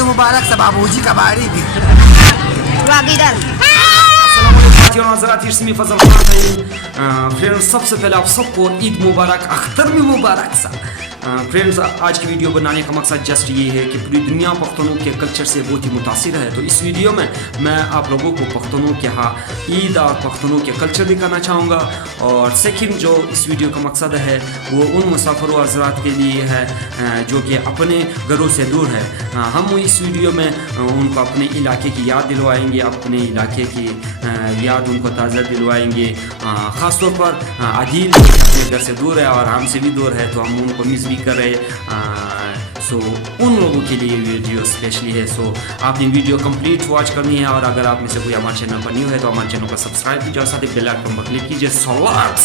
ईद मुबारक सब बाबूजी का बाड़ी भी फ्रेंड्स, सबसे पहले आप सबको ईद मुबारक, अख्तर भी मुबारक सा। फ्रेंड्स, आज की वीडियो बनाने का मकसद जस्ट ये है कि पूरी दुनिया पख्तूनों के कल्चर से बहुत ही मुतासिर है। तो इस वीडियो में मैं आप लोगों को पख्तूनों के यहाँ ईद और पख्तूनों के कल्चर दिखाना चाहूँगा। और सेकंड जो इस वीडियो का मकसद है वो उन मुसाफिर हज़रात के लिए है जो कि अपने घरों से दूर है। हम इस वीडियो में उनको अपने इलाके की याद दिलवाएंगे, अपने इलाके की याद उनको ताज़ा दिलवाएंगे। ख़ास तौर पर आदिल अपने घर से दूर है और हमसे भी दूर है, तो हम उनको मिस भी कर रहे। सो उन लोगों के लिए वीडियो स्पेशली है। सो आपने वीडियो कंप्लीट वॉच करनी है। और अगर आप में से कोई हमारे चैनल पर न्यू है तो हमारे चैनल को सब्सक्राइब कीजिए और साथ ही बेल आइकन पर क्लिक कीजिए। सलाट्स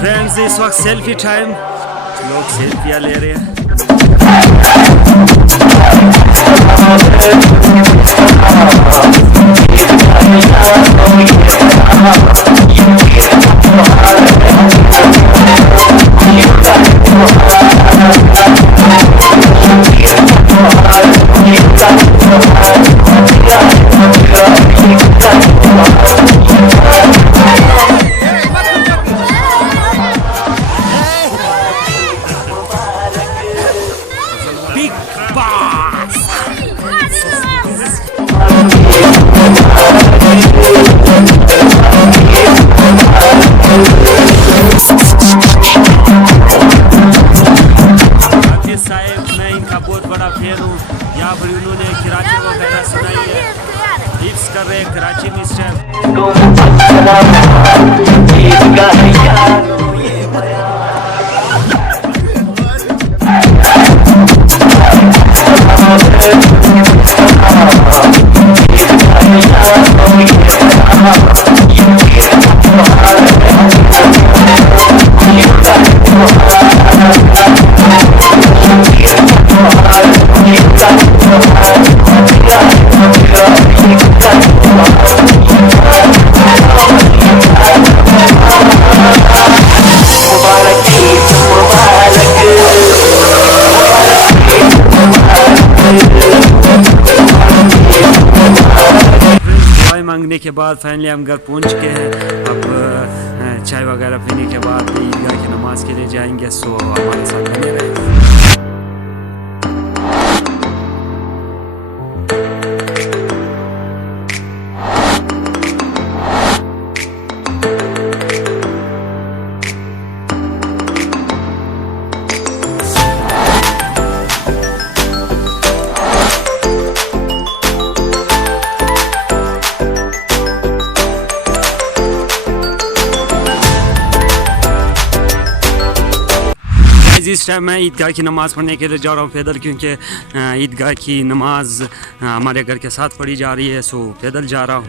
फ्रेंड्स, इस वक्त सेल्फी टाइम, लोग सेल्फियाँ ले रहे हैं। मैं इनका बहुत बड़ा फैन हूँ। यहाँ पर उन्होंने कराची वगैरह सुनाई है, हिट्स कर रहे हैं कराची में इस टाइम। मांगने के बाद फाइनली हम घर पहुंच चुके हैं। अब चाय वगैरह पीने के बाद ईदगाह की नमाज के लिए जाएंगे। सो हमारे साथ बने रहें। इस टाइम मैं ईदगाह की नमाज़ पढ़ने के लिए जा रहा हूँ पैदल, क्योंकि ईदगाह की नमाज़ हमारे घर के साथ पढ़ी जा रही है। सो पैदल जा रहा हूँ।